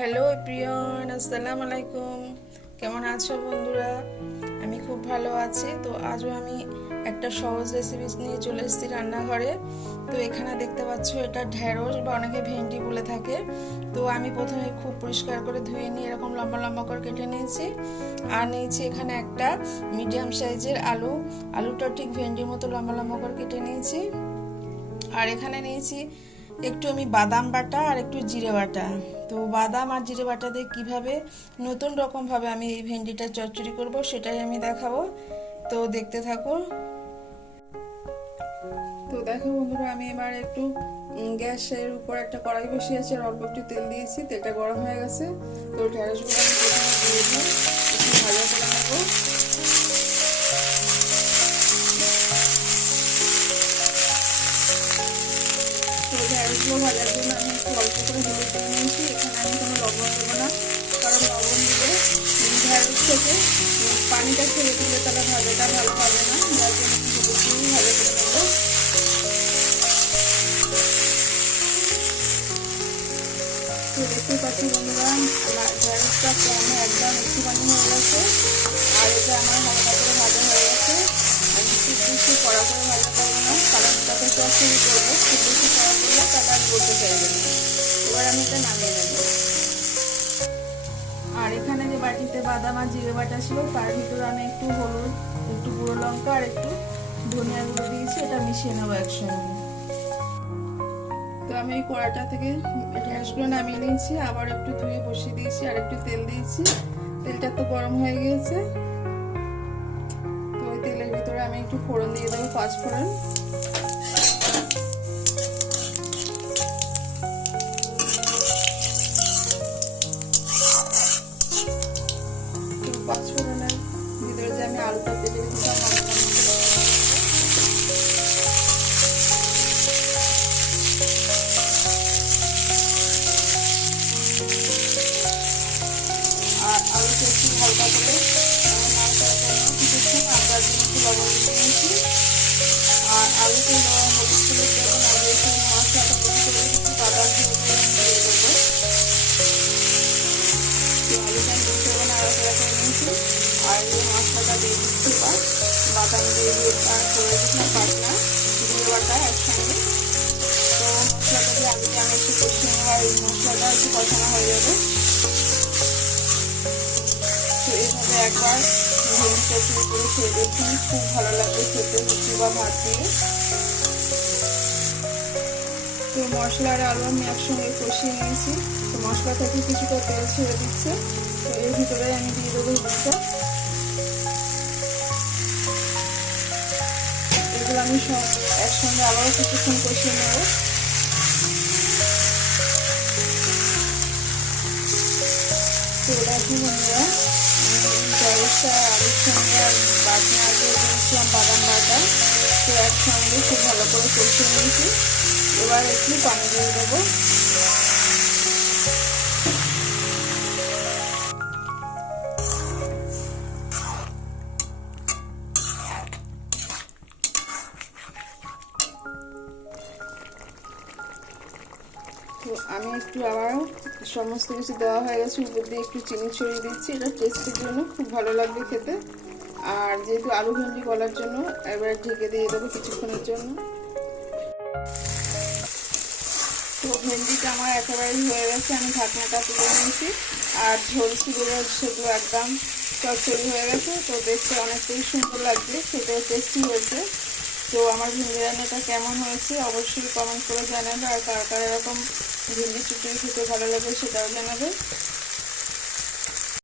Hello প্রিয়ন, আসসালামু আলাইকুম। কেমন আছো বন্ধুরা? আমি খুব ভালো আছি। তো আজও আমি একটা সহজ রেসিপি নিয়ে চলে এসেছি রান্নাঘরে। তো এখানে দেখতে পাচ্ছ এটা ঢেঁড়স বা অনেকে ভেন্ডি বলে থাকে। তো আমি প্রথমে খুব পরিষ্কার করে ধুয়ে নিয়ে এরকম লম্বা লম্বা করে কেটে নিয়েছি। আর নিয়েছি এখানে একটা মিডিয়াম সাইজের আলুটা ঠিক ভেন্ডির মতো লম্বা লম্বা করে কেটে নিয়েছি। আর এখানে নিয়েছি একটু আমি বাদাম বাটা আর একটু জিরে বাটা। তো বাদাম আর জিরে বাটা দিয়ে কীভাবে নতুন রকমভাবে আমি এই ভেন্ডিটা চচ্চড়ি করব সেটাই আমি দেখাবো। তো দেখতে থাকো। তো দেখো বন্ধুরা, আমি এবার একটু গ্যাসের উপর একটা কড়াই বসিয়েছি আর অল্প একটু তেল দিয়েছি। তেলটা গরম হয়ে গেছে। তো ঢেঁড়সগুলো আমি প্রথমে দিয়ে দিই, একটু ভাজা করে নেবো। তো ঢেঁড়সগুলো ভাজার জন্য আমি একটু অল্প করে হলুদ দিয়ে নিয়েছি। এখানে আমি কোনো লবণ দেবো না, কারণ লবণ দিলে ঢেঁড়স থেকে পানিটা ছেড়ে দিলে তাহলে ভাজাটা ভালো হবে না। যার জন্য আমি হলুদ দিয়েই ভাজা করে নেবো। তো দেখতে পাচ্ছি বন্ধুরা, আমার ঢেঁড়সটা কমে একদম একটুখানি হয়ে গেছে। আর এটা আমার হালকা করে ভাজা হয়ে গেছে। আমি খুব বেশি কড়া করে ভাজা করবো না, কারণ এটাতে চচ্চড়ি করবো। খুব বেশি কড়া করলে তাহলে আর বলতে চাইবে না। এবার আমি এটা নামিয়ে নেবো। আর এখানে যে বাটিতে বাদাম আর জিরে বাটা ছিল তার ভিতরে আমি একটু হলুদ, একটু গুঁড়ো লঙ্কা আর একটু ধনিয়া গুঁড়ো দিয়েছি। এটা মিশিয়ে নেবো একসঙ্গে। তো আমি এই কড়াটা থেকে ঢেঁড়সগুলো নামিয়ে নিয়েছি, আবার একটু ধুয়ে বসিয়ে দিয়েছি আর একটু তেল দিয়েছি। তেলটা তো গরম হয়ে গিয়েছে। তো ওই তেলের ভিতরে আমি একটু ফোড়ন দিয়ে দেবো, 5 ফোড়ন। তো 5 ফোড়নের ভিতরে যে আমি আলুটা কেটে রেখেছিলাম আর আলুটা একটু হালকা করে নাড়াচাড়া করে কিছুক্ষণ আদার জন্য একটু লবণ দিয়ে নিয়েছি। আর আলুতে হলুদ হলুদ দেবো না, যেহেতু মশলাটা বেশি করে একটু বাদাম দিয়ে দেবো। আলুটা আমি দুটো নাড়াচাড়া করে নিয়েছি। আর এই মশলাটা দিয়ে দিচ্ছি বা বাদাম দিয়ে আর করে দিচ্ছিলাম বাটনা জিরে বাটা একসঙ্গে। তো মশলাটা দিয়ে আলুটা আমি একটু কষিয়ে নেবো আর এই মশলাটা একটু কষানো হয়ে যাবে। তো এইভাবে একবার ভেন্ডি চচ্চড়ি করে খেয়ে দেখুন, খুব ভালো লাগবে খেতে লুচি বা ভাত দিয়ে। তো মশলা আর আলু আমি একসঙ্গে কষিয়ে নিয়েছি। তো মশলা থেকে কিছুটা তেল ছেড়ে দিচ্ছে। তো এর ভিতরে আমি দিয়ে দেবো দুধটা। এগুলো আমি সব একসঙ্গে আবারও কিছুক্ষণ কষিয়ে নেব। তো দেখো বন্ধুরা, ঢেঁড়সটা আলুর সঙ্গে আর বাটনা দিয়ে দিয়েছিলাম বাদাম বাটা, তো একসঙ্গে খুব ভালো করে কষিয়ে নিয়েছি। এবার একটু পানি দিয়ে দেবো। তো আমি একটু আবার সমস্ত কিছু দেওয়া হয়ে গেছে, উপর দিয়ে একটু চিনি ছড়িয়ে দিচ্ছি। এটা টেস্টের জন্য খুব ভালো লাগবে খেতে। আর যেহেতু আলু ভেন্ডি বলার জন্য এবার ঢেকে দিয়ে দেবো কিছুক্ষণের জন্য। তো ভেন্ডিটা আমার একেবারেই হয়ে গেছে, আমি ঢাকনাটা তুলে নিয়েছি। আর ঝোল ছিল সেগুলো একদম চচ্চড়ি হয়ে গেছে। তো দেখতে অনেকটাই সুন্দর লাগবে, খেতেও টেস্টি হয়েছে। তো আমার ভেন্ডি রান্নাটা কেমন হয়েছে অবশ্যই কমেন্ট করে জানাবে। আর কার কার এরকম ভেন্ডি চচ্চড়ি খেতে ভালো লাগে সেটাও জানাবে।